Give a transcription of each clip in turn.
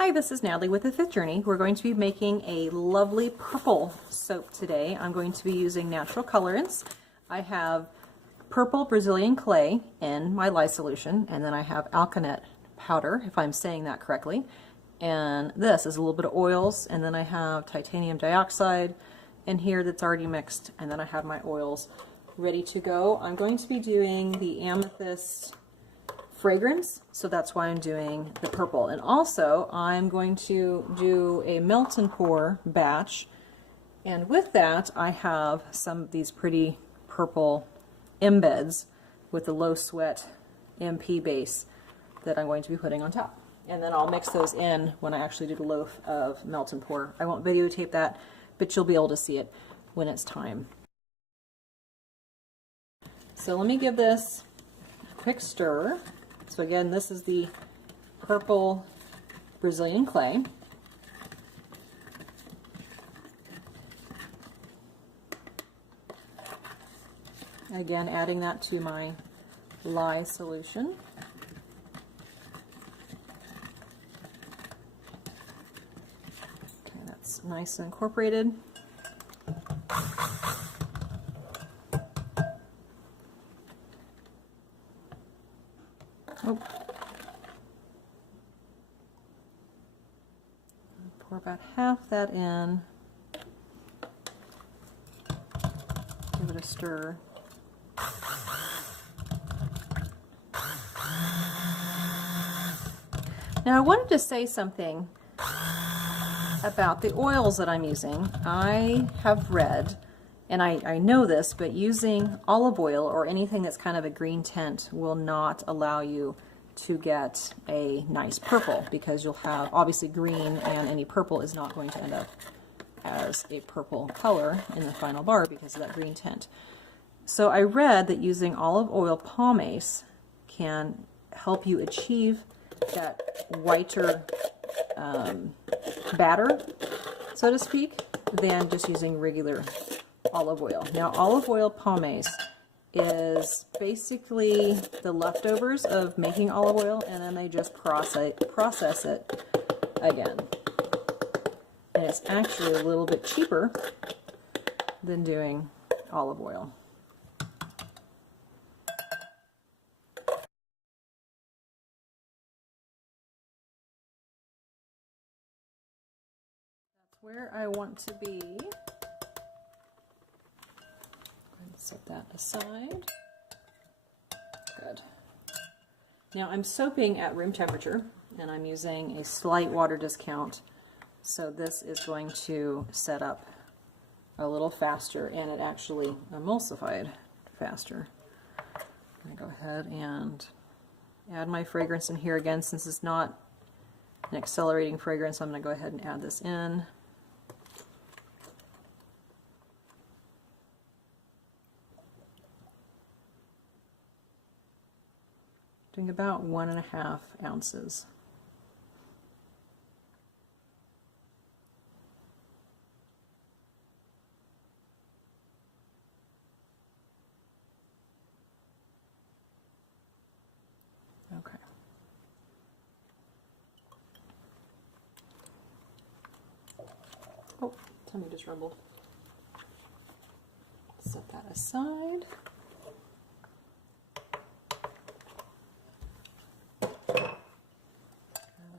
Hi, this is Natalie with The Fifth Journey. We're going to be making a lovely purple soap today. I'm going to be using natural colorants. I have purple Brazilian clay in my lye solution, and then I have alkanet powder, if I'm saying that correctly. And this is a little bit of oils, and then I have titanium dioxide in here that's already mixed, and then I have my oils ready to go. I'm going to be doing the amethyst fragrance, so that's why I'm doing the purple. And also I'm going to do a melt and pour batch, and with that I have some of these pretty purple embeds with the low sweat MP base that I'm going to be putting on top, and then I'll mix those in when I actually do the loaf of melt and pour. I won't videotape that, but you'll be able to see it when it's time. So let me give this a quick stir. So again, this is the purple Brazilian clay. Again, adding that to my lye solution. Okay, that's nice and incorporated. Oh. Pour about half that in. Give it a stir. Now I wanted to say something about the oils that I'm using. I have read, and I know this, but using olive oil or anything that's kind of a green tint will not allow you to get a nice purple, because you'll have obviously green, and any purple is not going to end up as a purple color in the final bar because of that green tint. So I read that using olive oil pomace can help you achieve that whiter batter, so to speak, than just using regular olive oil. Now, olive oil pomace is basically the leftovers of making olive oil, and then they just process it again. And it's actually a little bit cheaper than doing olive oil. That's where I want to be. Set that aside. Good. Now I'm soaping at room temperature, and I'm using a slight water discount, so this is going to set up a little faster, and it actually emulsified faster. I'm going to go ahead and add my fragrance in here again. Since it's not an accelerating fragrance, I'm going to go ahead and add this in. Doing about 1.5 ounces. Okay. Oh, tummy just rumbled. Set that aside.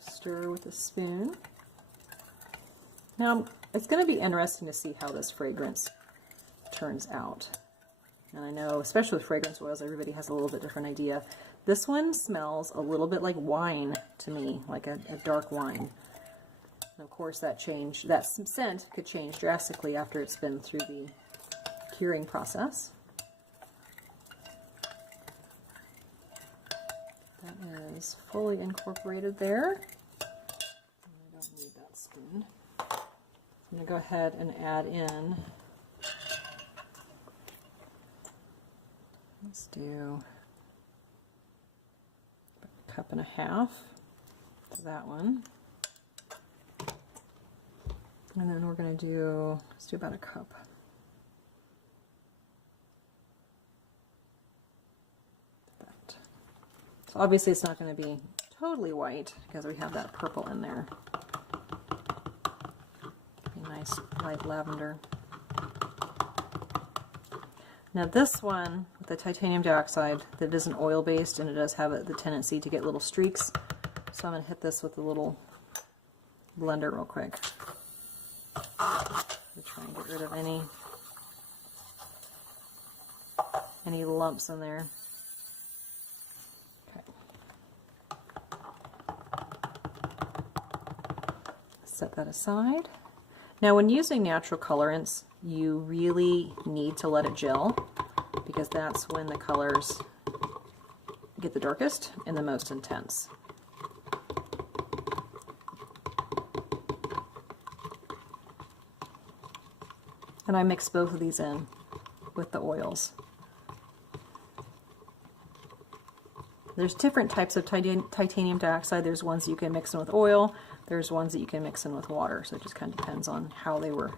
Stir with a spoon. Now, it's going to be interesting to see how this fragrance turns out. And I know, especially with fragrance oils, everybody has a little bit different idea. This one smells a little bit like wine to me, like a dark wine. And of course, that scent could change drastically after it's been through the curing process. That is fully incorporated there. I don't need that spoon. I'm going to go ahead and add in, let's do a 1.5 cups to that one. And then we're going to do, let's do about 1 cup. So obviously it's not going to be totally white because we have that purple in there. Be nice light lavender. Now this one, with the titanium dioxide, that isn't oil-based and it does have the tendency to get little streaks. So I'm going to hit this with a little blender real quick to try and get rid of any lumps in there. Okay. Set that aside. Now when using natural colorants, you really need to let it gel because that's when the colors get the darkest and the most intense. And I mix both of these in with the oils. There's different types of titanium dioxide. There's ones that you can mix in with oil. There's ones that you can mix in with water. So it just kind of depends on how they were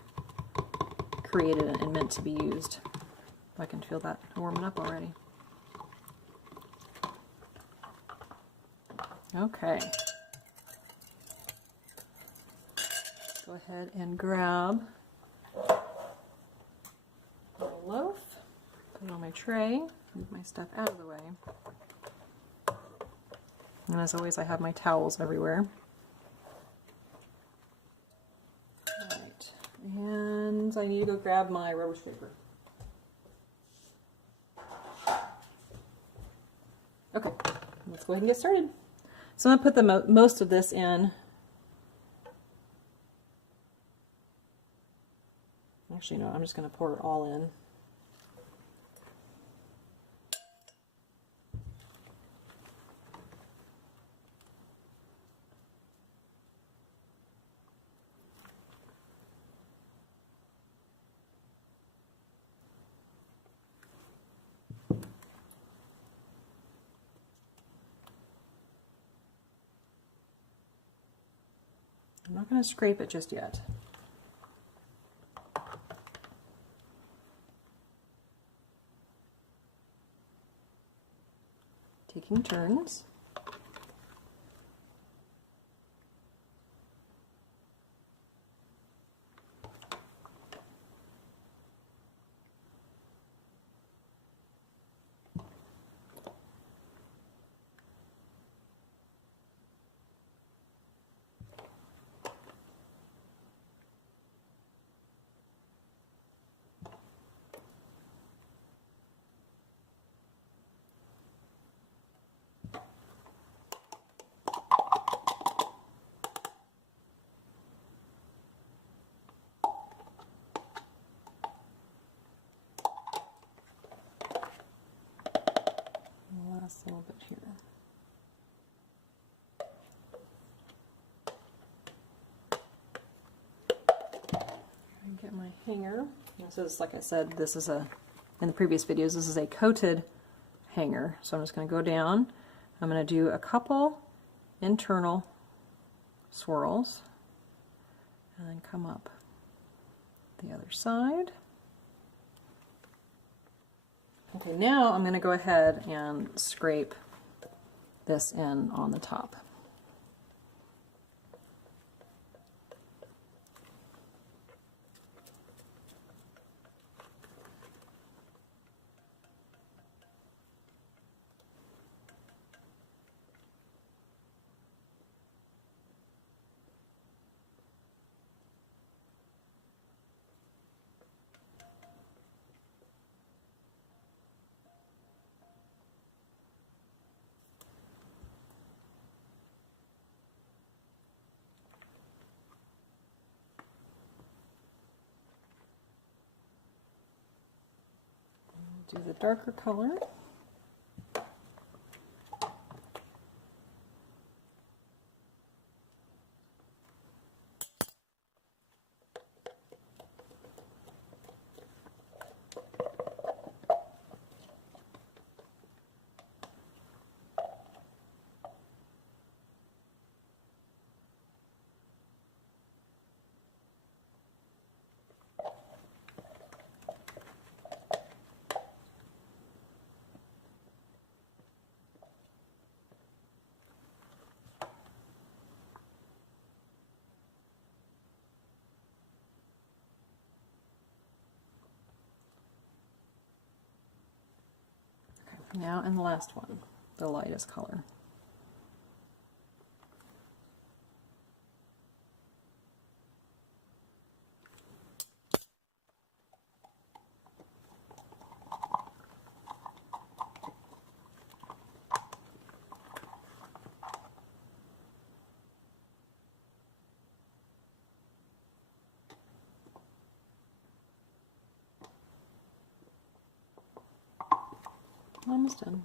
created and meant to be used. I can feel that warming up already. Okay. Go ahead and grab my loaf, put it on my tray, move my stuff out of the way. And as always, I have my towels everywhere. Alright, and I need to go grab my rubber scraper. Okay, let's go ahead and get started. So I'm going to put most of this in. Actually, no, I'm just going to pour it all in. I'm not going to scrape it just yet. Taking turns. Last little bit here. And get my hanger. This is, like I said, this is in the previous videos, this is a coated hanger. So I'm just going to go down. I'm going to do a couple internal swirls and then come up the other side. Okay, now I'm going to go ahead and scrape this in on the top. Do the darker color. Now, and the last one, the lightest color. Almost done.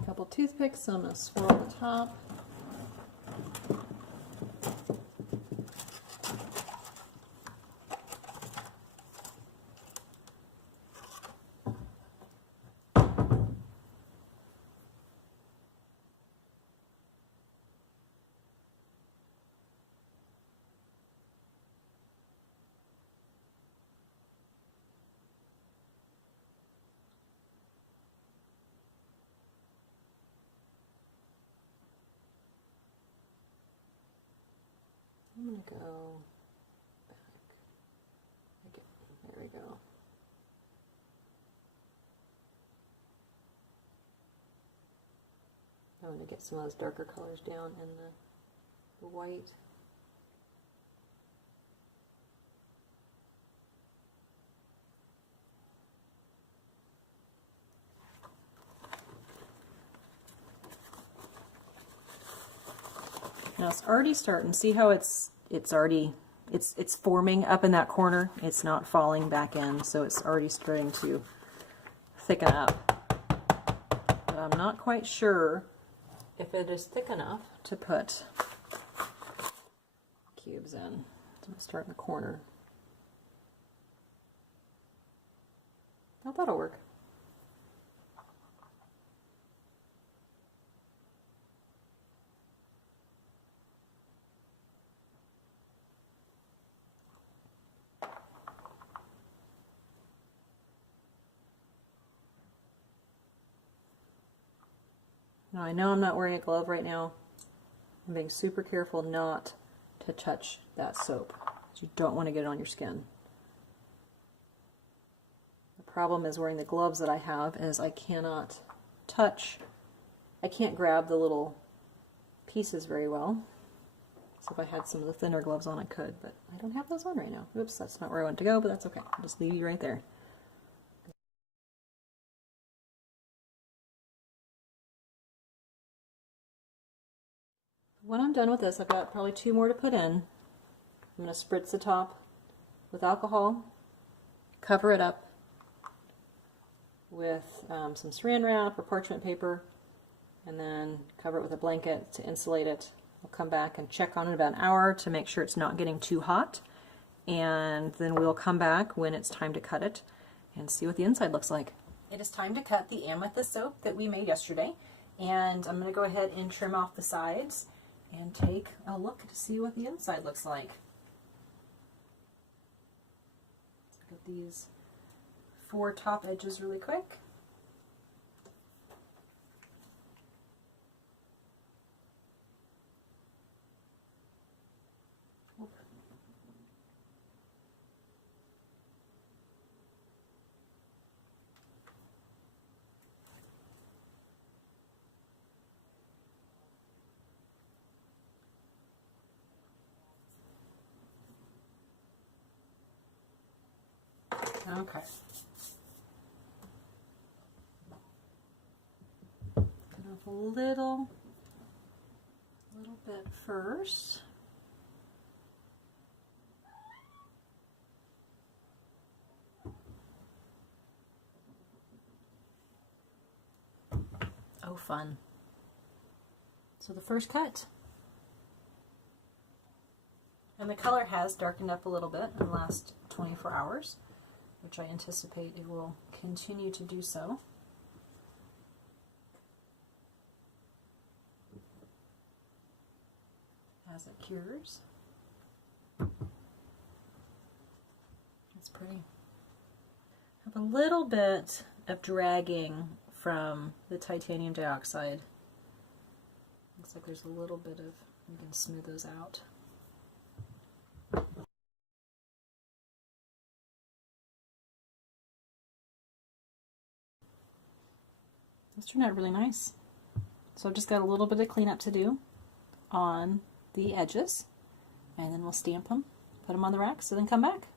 A couple toothpicks, so I'm going to swirl the top. I'm going to go back. Okay, there we go. I'm going to get some of those darker colors down in the white. Now it's already starting. See how it's forming up in that corner? It's not falling back in, so it's already starting to thicken up. But I'm not quite sure if it is thick enough to put cubes in. So I'm going to start in the corner. Oh, that'll work. Now I know I'm not wearing a glove right now. I'm being super careful not to touch that soap, because you don't want to get it on your skin. The problem is wearing the gloves that I have is I cannot touch, I can't grab the little pieces very well. So if I had some of the thinner gloves on I could, but I don't have those on right now. Oops, that's not where I want to go, but that's okay. I'll just leave you right there. When I'm done with this, I've got probably 2 more to put in. I'm going to spritz the top with alcohol, cover it up with some saran wrap or parchment paper, and then cover it with a blanket to insulate it. I'll come back and check on it about an hour to make sure it's not getting too hot, and then we'll come back when it's time to cut it and see what the inside looks like. It is time to cut the amethyst soap that we made yesterday, and I'm going to go ahead and trim off the sides and take a look to see what the inside looks like. Look at these 4 top edges really quick. Okay. Cut off a little bit first. Oh, fun. So the first cut. And the color has darkened up a little bit in the last 24 hours, which I anticipate it will continue to do so. As it cures. It's pretty. Have a little bit of dragging from the titanium dioxide. Looks like there's a little bit of, you can smooth those out. Those turned out really nice. So I've just got a little bit of cleanup to do on the edges, and then we'll stamp them, put them on the racks, and then come back.